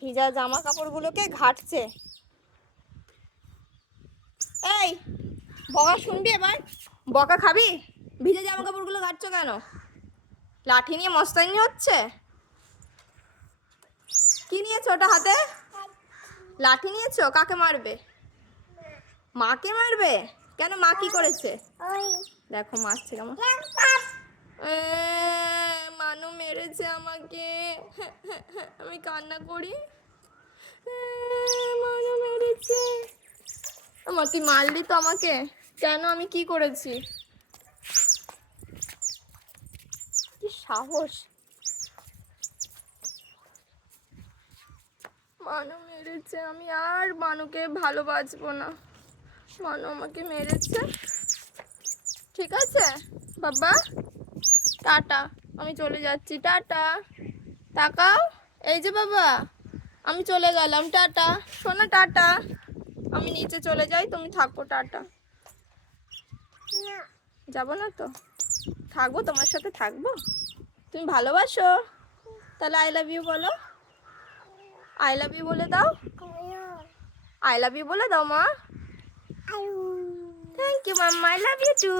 ভিজা জামা কাপড়গুলোকে ঘাটছে। এই বকা শুনবি এবার? বকা খাবি? ভিজা জামা কাপড়গুলো ঘাটছো কেন? লাঠি নিয়ে মস্তানি হচ্ছে? কি নিয়েছো ওটা হাতে? লাঠি নিয়েছো? কাকে মারবে? মাকে মারবে? কেন, মা কি করেছে? দেখো মারছে কেমন। মানু মেরেছে আমাকে। আমি কান্না করি। মানু মেরেছে। আমার, তুই মারলি তো আমাকে। কেন, আমি কি করেছি? কি সাহস! মানু মেরেছে, আমি আর মানুকে ভালোবাসবো না। মানু আমাকে মেরেছে। ঠিক আছে বাবা, টাটা, আমি চলে যাচ্ছি, টাটা। তাকাও, এই যে বাবা, আমি চলে গেলাম, টাটা সোনা, টাটা। আমি নিচে চলে যাই, তুমি থাকো, টাটা। যাবো না তো, থাকবো, তোমার সাথে থাকবো। তুমি ভালোবাসো? তাহলে আই লাভ ইউ বলো। আই লাভ ইউ বলে দাও। আই লাভ ইউ বলে দাও মা। Thank you mamma, I love you two.